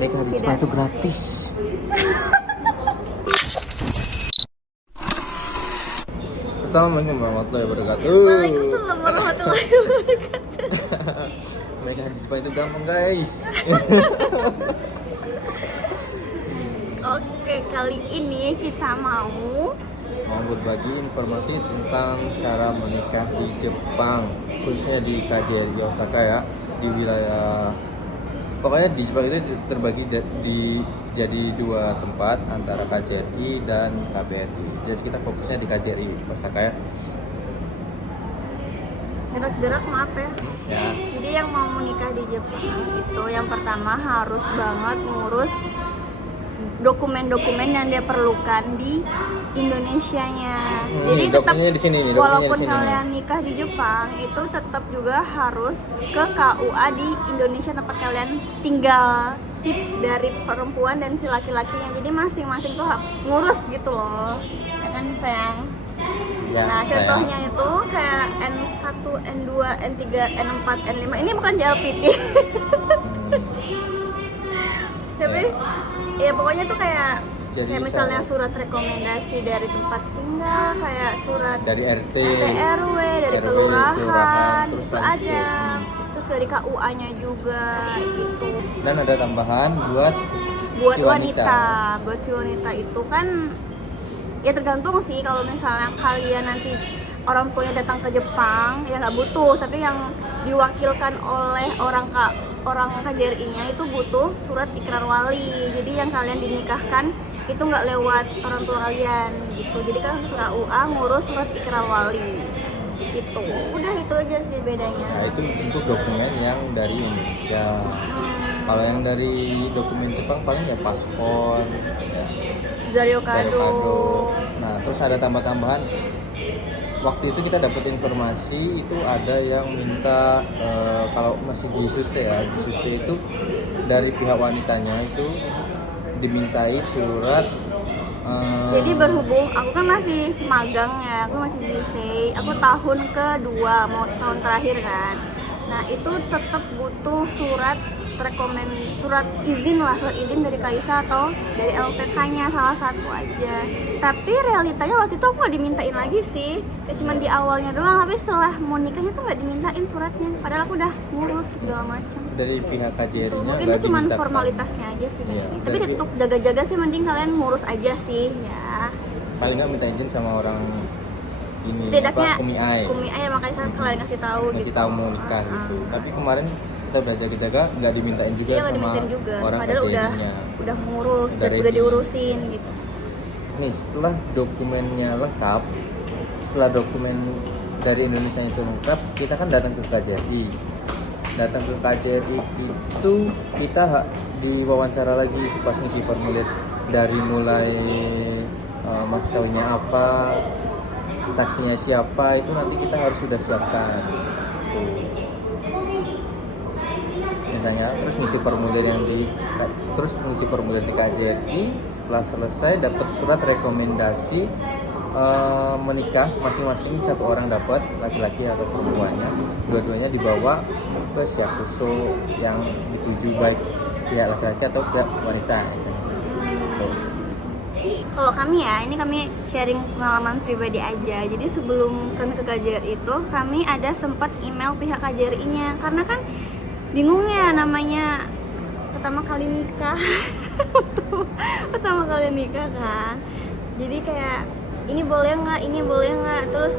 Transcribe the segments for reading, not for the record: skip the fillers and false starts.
nikah di Jepang itu gratis. Assalamualaikum warahmatullahi wabarakatuh. Waalaikumsalam warahmatullahi wabarakatuh. Nikah di Jepang itu gampang guys. Oke, kali ini kita mau berbagi informasi tentang cara menikah di Jepang, khususnya di KJRI Osaka ya, di wilayah. Pokoknya di Jepang itu terbagi jadi dua tempat antara KJRI dan KBRI. Jadi kita fokusnya di KJRI Osaka ya. gerak-gerak maaf ya. Ya. Jadi yang mau menikah di Jepang itu yang pertama harus banget ngurus dokumen-dokumen yang dia perlukan di Indonesianya. Jadi tetap dokumennya di sini nih, walaupun di sini kalian nikah di Jepang itu tetap juga harus ke KUA di Indonesia tempat kalian tinggal, sip dari perempuan dan si laki-lakinya. Jadi masing-masing tuh ngurus gitu loh. Ya kan sayang? Ya, Nah, contohnya itu kayak N1, N2, N3, N4, N5. Ini bukan JLPT. Tapi ya pokoknya tuh kayak misalnya surat rekomendasi dari tempat tinggal, kayak surat dari RT RW, dari RW, kelurahan, terus itu ada. Terus dari KUA-nya juga gitu. Dan ada tambahan buat si wanita. Buat si wanita itu kan ya tergantung sih, kalau misalnya kalian nanti orang tuanya datang ke Jepang ya nggak butuh, tapi yang diwakilkan oleh orang KJRI-nya itu butuh surat ikrar wali. Jadi yang kalian dinikahkan itu nggak lewat orang tua kalian gitu. Jadi kan KUA ngurus surat ikrar wali gitu. Udah itu aja sih bedanya. Nah, itu untuk dokumen yang dari Indonesia. Kalau yang dari dokumen Jepang paling ya paspor ya. Zaryokado. Nah, terus ada tambah-tambahan. Waktu itu kita dapat informasi itu ada yang minta kalau masih di Suse itu dari pihak wanitanya itu dimintai surat. Jadi berhubung aku kan masih magang ya, aku masih di Suse, aku tahun kedua, mau tahun terakhir kan. Nah itu tetap butuh surat izin dari Kaisa atau dari LPK-nya, salah satu aja. Tapi realitanya waktu itu aku nggak dimintain lagi sih, cuma di awalnya doang. Tapi setelah mau nikahnya tuh nggak dimintain suratnya, padahal aku udah ngurus segala macam. Dari pihak KJRI-nya mungkin itu cuma formalitasnya aja sih. Iya, tapi untuk jaga-jaga sih mending kalian ngurus aja sih ya. Paling nggak minta izin sama orang ini, setidaknya Kumiai ya, makanya saya kalian kasih tahu mau nikah gitu. Tapi kemarin kita udah jaga-jaga nggak dimintain juga sama orang padahal udah ngurus, udah diurusin gitu. Nih setelah dokumennya lengkap, setelah dokumen dari Indonesia itu lengkap, kita kan datang ke KJRI. Datang ke KJRI itu kita diwawancara lagi pas ngisi formulir, dari mulai mas kawinnya apa, saksinya siapa, itu nanti kita harus sudah siapkan. Misalnya terus ngisi formulir di KJRI. Setelah selesai dapat surat rekomendasi menikah, masing-masing satu orang dapat, laki-laki atau perempuannya, dua-duanya dibawa ke syakuso yang dituju, baik pihak laki-laki atau pihak wanita misalnya. Kalau kami ya, ini kami sharing pengalaman pribadi aja. Jadi sebelum kami ke KJRI itu, kami ada sempat email pihak KJRI-nya, karena kan bingung ya, namanya pertama kali nikah. Pertama kali nikah kan, jadi kayak ini boleh nggak, terus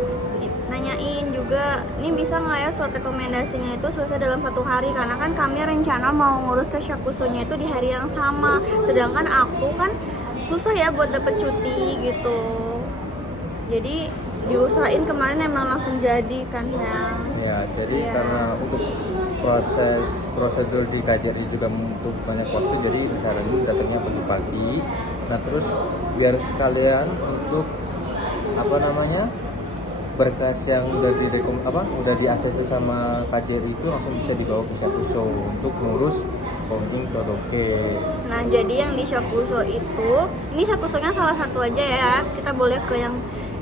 nanyain juga ini bisa nggak ya surat rekomendasinya itu selesai dalam 1 hari, karena kan kami rencana mau ngurus ke syakusonya itu di hari yang sama, sedangkan aku kan susah ya buat dapet cuti gitu. Jadi diusahain kemarin emang langsung jadi kan ya. Jadi karena untuk prosedur di KJRI juga butuh banyak waktu, jadi disarankan datangnya pagi-pagi. Nah terus biar sekalian untuk berkas yang udah di ACC sama KJRI itu langsung bisa dibawa ke Syakuso untuk ngurus counting Todoke. Nah jadi yang di Syakuso itu, ini Syakusonya salah satu aja ya, kita boleh ke yang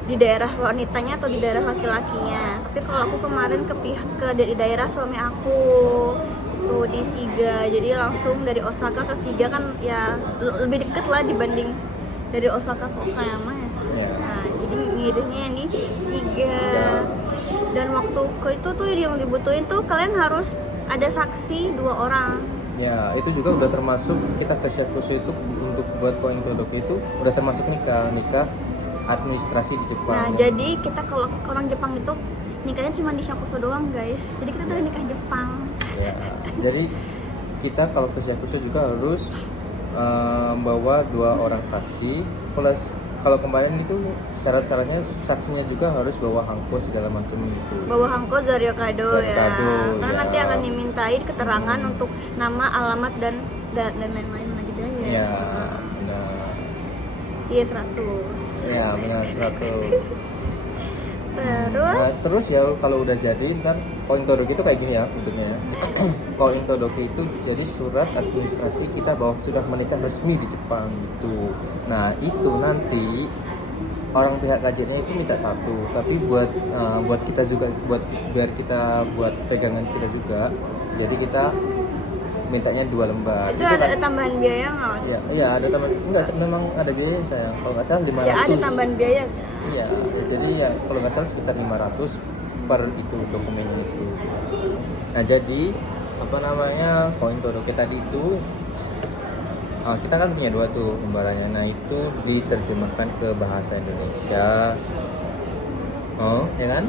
di daerah wanitanya atau di daerah laki-lakinya. Tapi kalau aku kemarin ke di daerah suami aku itu di Shiga. Jadi langsung dari Osaka ke Shiga kan ya lebih deket lah dibanding dari Osaka ke Okayama ya. Ya. Nah, jadi ngirimnya di Shiga. Ya. Dan waktu ke itu tuh yang dibutuhin tuh kalian harus ada saksi 2 orang. Ya, itu juga udah termasuk kita ke Shakusho itu untuk buat poin kodok itu udah termasuk nikah administrasi di Jepang. Nah, ya. jadi kita kalau orang Jepang itu nikahnya cuma di Shakusho doang, guys. Jadi kita tuh nikah Jepang. Ya, jadi kita kalau ke Shakusho juga harus bawa 2 orang saksi plus kalau kemarin itu syarat-syaratnya saksinya juga harus bawa hangko segala macam itu. Bawa hangko dari kado ya. Kado, Karena ya. nanti akan dimintain keterangan untuk nama, alamat dan lain-lain lagi deh ya. Ya, benar. Iya 100. Ya, benar 100. Terus Ya kalau udah jadi ntar koin todoki itu kayak gini ya bentuknya ya. Koin todoki itu jadi surat administrasi kita bahwa sudah menikah resmi di Jepang gitu. Nah itu nanti orang pihak KJRI itu minta 1, tapi buat kita juga biar kita buat pegangan kita juga, jadi kita mintanya 2 lembar. itu ada tambahan biaya nggak? Iya ada tambahan, enggak memang ada biaya sayang, kalau nggak salah 500. Ya ada tambahan biaya. Iya, ya, jadi ya kalau nggak salah sekitar 500 per itu dokumen itu. Nah jadi apa namanya koin todoke tadi itu kita kan punya 2 tuh lembarannya. Nah itu diterjemahkan ke bahasa Indonesia. Ya kan?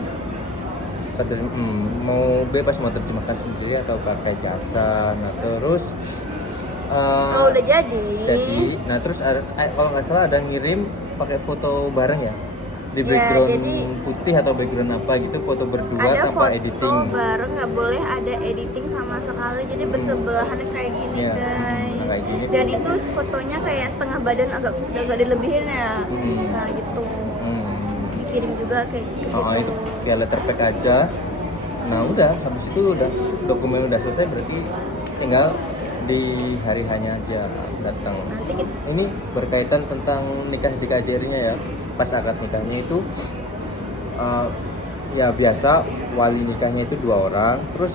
Mau bebas mau terjemahkan sendiri atau pakai jasa. Nah terus Kalau udah jadi. Nah terus kalau nggak salah ada ngirim pakai foto bareng ya di Ya, background jadi putih atau background apa gitu, foto berdua ada tanpa foto editing. bareng, nggak boleh ada editing sama sekali. Jadi bersebelahan kayak gini Iya, guys. nah, kayak gini Dan tuh. itu fotonya kayak setengah badan agak dilebihin ya. Nah gitu. Dikirim juga kayak gitu. Itu via letter pack aja. Nah udah habis itu udah dokumen udah selesai, berarti tinggal di hari hanya aja datang. Nanti kita Ini berkaitan tentang nikah di KJRI-nya ya. Pas akad nikahnya itu ya biasa wali nikahnya itu 2 orang, terus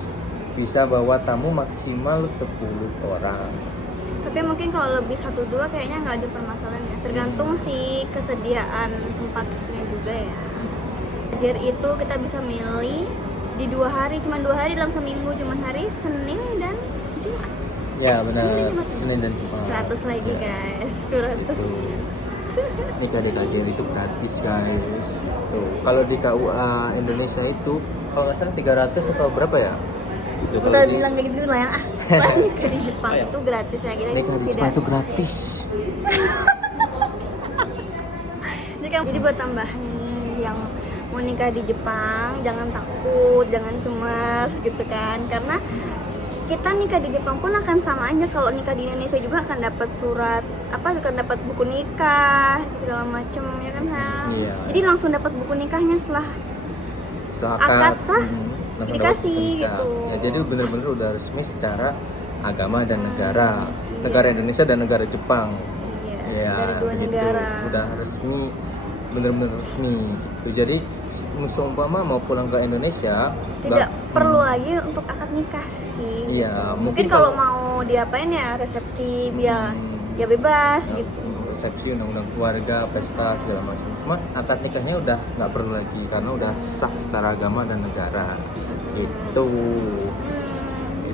bisa bawa tamu maksimal 10 orang. tapi mungkin kalau lebih 1-2 kayaknya nggak ada permasalahan ya. Tergantung sih kesediaan tempatnya juga ya. Jadi itu kita bisa milih di 2 hari, cuma 2 hari dalam seminggu, cuma hari Senin dan Jumat. Ya benar, Senin dan Jumat. Senin dan Jumat. 100 lagi guys, 200. Nikah di KJRI itu gratis guys. Tuh, kalau di KUA Indonesia itu kalau nggak salah 300 atau berapa ya? Tuh, Kita bilang kayak gitu lah ya. Nikah di Jepang itu gratis ya, kita nikah di Jepang itu gratis. Jadi buat tambahan yang mau nikah di Jepang jangan takut, jangan cemas gitu kan, karena kita nikah di Jepang pun akan sama aja kalau nikah di Indonesia juga akan dapat surat akan dapat buku nikah segala macem ya kan Iya. Jadi langsung dapat buku nikahnya setelah akad sah langsung dikasih dapat nikah. gitu. Ya, jadi benar-benar udah resmi secara agama dan negara Indonesia dan negara Jepang. Iya, dari 2 gitu. negara. Udah resmi, benar-benar resmi gitu. Jadi seumpama mau pulang ke Indonesia Tidak perlu lagi untuk akad nikah sih. Iya, Mungkin kalau mau diapain ya resepsi ya bebas gitu. resepsi, undang-undang keluarga, pesta segala macam. Cuma akad nikahnya udah nggak perlu lagi karena udah sah secara agama dan negara. Itu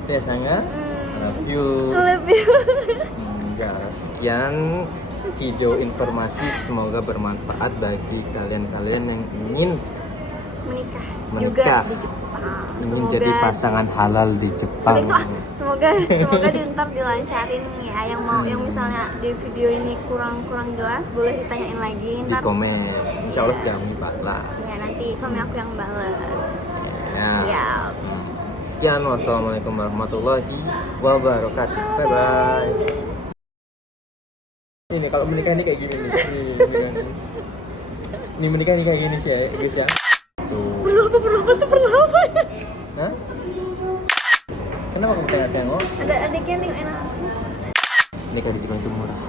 ya sayangnya. Love you. Love you. Ya, sekian video informasi, semoga bermanfaat bagi kalian-kalian yang ingin Menikah juga Menikah. di Jepang. ingin jadi pasangan halal di Jepang. Semoga di ntar dilancarin ya. Yang mau yang misalnya di video ini kurang jelas boleh ditanyain lagi Di ntar. komen, insya Allah jangan dibalas. Ya nanti suami aku yang balas. Ya. Siap. Sekian, wassalamualaikum warahmatullahi wabarakatuh. Bye bye. Ini kalau menikah ini kayak gini nih. Ini menikah kayak gini sih ya, guys ya. Tuh. Perlu apa? Hah? Kenapa kamu tengok-tengok? Ada adiknya nih enak. Nikah di Jepang itu murah.